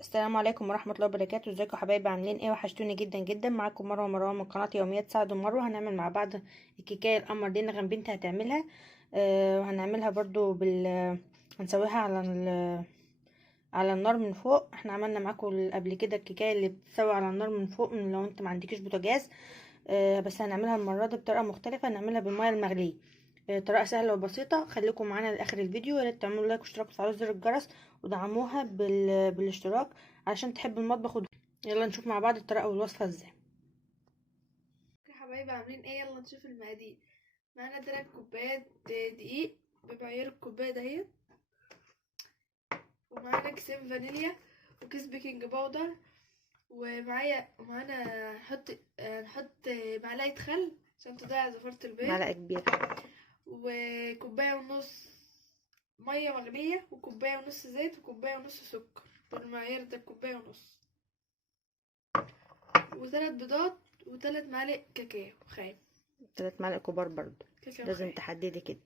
السلام عليكم ورحمة الله وبركاته. ازيكم يا حبايبي؟ عاملين ايه؟ وحشتوني جدا جدا. معاكم مروة من قناة يوميات سعد ومروة. هنعمل مع بعض الكيكاية القمر دي نغم بنتي هتعملها. وهنعملها برضو هنسويها على النار من فوق. احنا عملنا معاكم قبل كده الكيكاية اللي بتسوي على النار من فوق، من لو انت ما عندكيش بوتاجاز. بس هنعملها المرة دي بطريقة مختلفة، هنعملها بالمية المغلية. طريقة سهلة وبسيطة. خليكم معانا لاخر الفيديو. يا ريت تعملوا لايك واشتراك وتفعلوا زر الجرس ودعموها بالاشتراك علشان تحب المطبخ يلا نشوف مع بعض الطريقة والوصفة ازاي. يا حبايبي عاملين ايه؟ يلا نشوف المقادير. معانا 3 كوبايات دقيق بمعيار الكوبايه دهيت، ومعانا كيسين فانيليا وكيس بيكنج باودر، ومعانا نحط معلقه خل عشان تضيع زفاره البيض، معلقة كبيرة. وكوبايه ونص ميه مغليه، وكوبايه ونص زيت، وكوبايه ونص سكر. بالمعيار ده كوبايه ونص، و3 بيضات، و3 معالق كاكاو خام. 3 معالق كبار برضو. كاكاو لازم خام. تحددي كده.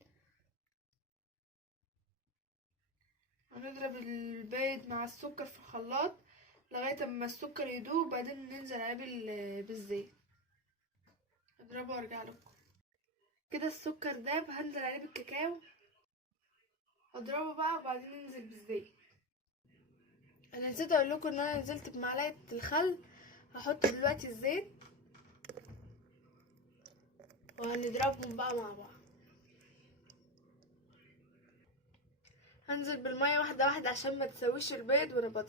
هنضرب البيض مع السكر في الخلاط لغاية اما السكر يدوب، وبعدين ننزل عليه بالزيت. اضربه وارجع لكم. كده السكر داب، هنزل عليه بالكاكاو، اضربه بقى وبعدين ننزل بالزيت. انا نسيت اقول لكم ان انا نزلت بمعلقة الخل. هحط دلوقتي الزيت وهنضربهم بقى مع بعض. هنزل بالمية واحدة واحدة عشان ما تسويش البيض وانا بضرب.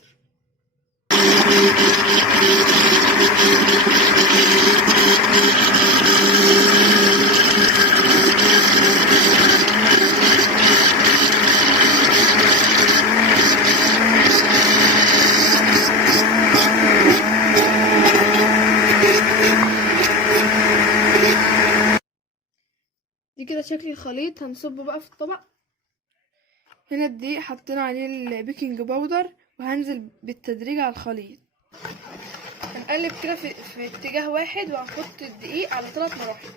دي كده شكل الخليط. هنصبه بقى في الطبق. هنا الدقيق حطينا عليه البيكنج باودر، وهنزل بالتدريج على الخليط. هنقلب كده في اتجاه واحد، وهنحط الدقيق على 3 مراحل.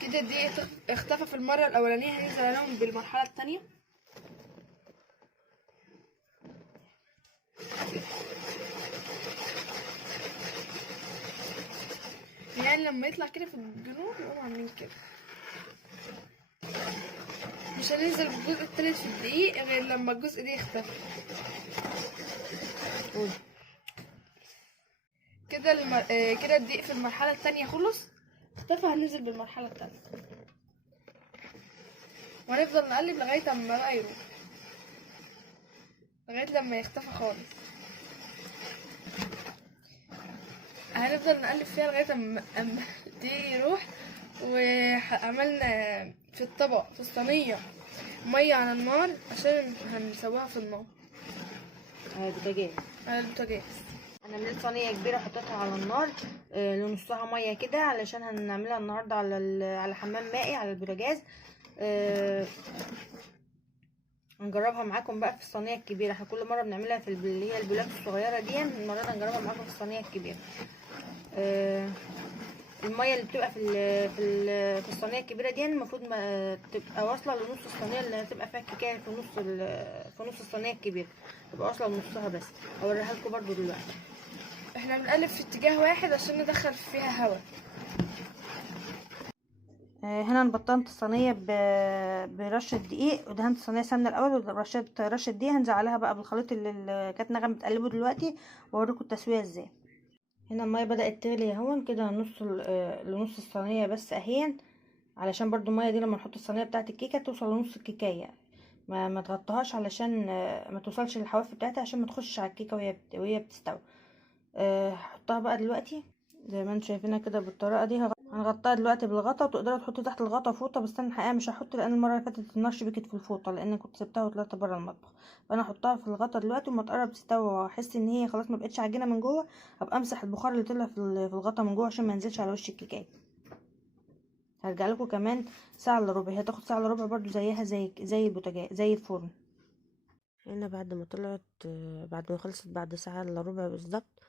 كده الدقيق اختفى في المرة الأولانية، هننزل عليهم بالمرحلة التانية. يعني لما يطلع كده في الجنوب نقوم عاملين كده. مش هننزل بالجزء التالت في الدقيق غير لما الجزء ده يختفي. كده كده الدقيق في المرحلة التانية خلص، اختفى. هننزل بالمرحلة التالتة، وهنفضل نقلب لغاية اما بقى يروح، لغاية لما يختفي خالص. هنفضل نقلب فيها لغاية اما الدقيق يروح. وعملنا في الطبق، في الصينية، مية على النار عشان هنسويها في النار على البوتاجاز. على البوتاجاز. انا مليت صينية كبيرة حطيتها على النار، لنصها مية كده علشان هنعملها النهاردة على حمام مائي على البوتاجاز. هنجربها معاكم بقى في الصينية الكبيرة. احنا كل مرة بنعملها اللي هي البلاد الصغيرة دي، المرة دي هنجربها معاكم في الصينية الكبيرة. الميه اللي بتبقى في الصينيه الكبيره دي المفروض ما تبقى واصله لنص الصينيه اللي هتبقى فيها الكيكه في نص الصينيه الكبيره، تبقى واصله لنصها بس. هوريها لكم برضو دلوقتي. احنا بنقلب في اتجاه واحد عشان ندخل فيها هواء. هنا انا بطنت الصينيه برشه دقيق، ودهنت الصينيه سمنه الاول، رشه دقيق هنزل عليها بقى بالخليط اللي كانت نغم بتقلبه دلوقتي، واوريكم التسويه ازاي. هنا الميه بدات تغلي اهون كده لنص الصينيه بس اهين، علشان برضو الميه دي لما نحط الصينيه بتاعه الكيكه توصل لنص الكيكايه. ما تغطيهاش علشان ما توصلش للحواف بتاعتها، عشان ما تخشش على الكيكه وهي بتستوي. هحطها بقى دلوقتي زي ما انتم شايفينها كده بالطريقه دي. هنغطيها دلوقتي بالغطا، وتقدروا تحطوا تحت الغطا فوطه، بس انا الحقيقه مش هحط لان المره اللي فاتت النار شبكت في الفوطه، لان كنت سبتها وطلعت بره المطبخ. فانا هحطها في الغطا دلوقتي، وما تقرب تستوي واحس ان هي خلاص ما بقتش عجينه من جوه، هبقى امسح البخار اللي طلع في الغطا من جوه عشان ما ينزلش على وش الكيكه. هرجع لكم كمان ساعه الا ربع. هي تاخد ساعه الا ربع برضو زيها زي البوتاجاز زي الفرن. هنا بعد ما طلعت، بعد ما خلصت بعد ساعه الا ربع بالظبط،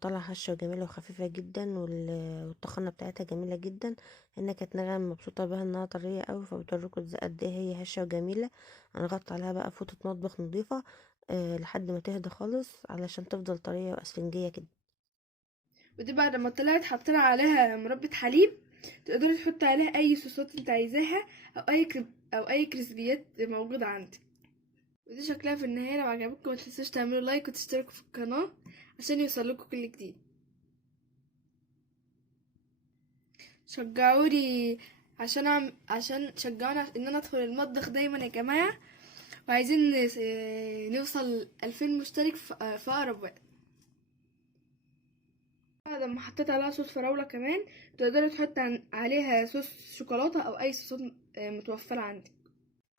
طالعة هشة وجميلة وخفيفة جدا، والطخانة بتاعتها جميلة جدا. هنا كانت نغم مبسوطة بها انها طرية اوي، فبتوريكم ازاي قد ايه هي هشة وجميلة. هنغطي عليها بقى فوطة مطبخ نضيفة لحد ما تهدى خالص، علشان تفضل طرية واسفنجية كده. ودي بعد ما طلعت حطينا عليها مربى حليب. تقدري تحطي عليها اي صوصات انت عايزاها، او اي كريسبيات موجوده عندك. ودي شكلها في النهايه. لو عجبتكم ما تنسوش تعملوا لايك وتشتركوا في القناه عشان يوصلكوا كل جديد. شجعوني عشان شجعوني ان انا ادخل المطبخ دايما يا جماعه. وعايزين نوصل 2000 مشترك في اقرب وقت. بعد ما حطيت عليها صوص فراولة كمان، تقدري تحط عليها صوص شوكولاتة او اي صوصات متوفرة عندي.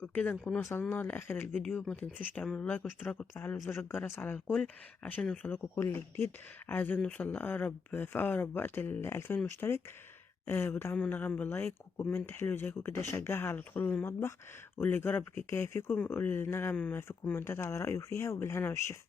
وبكده نكون وصلنا لاخر الفيديو. ما تنسوش تعملوا لايك واشتراك وتفعلوا زر الجرس على الكل عشان يوصلكوا كل جديد. عايزين نوصل في اقرب وقت 2000 مشترك. ودعموا نغم بلايك وكومنت حلو زيكم كده شجعها على دخول المطبخ. واللي جرب الكيكه فيكم يقول نغم في كومنتات على رأيه فيها، وبالهنا والشفا.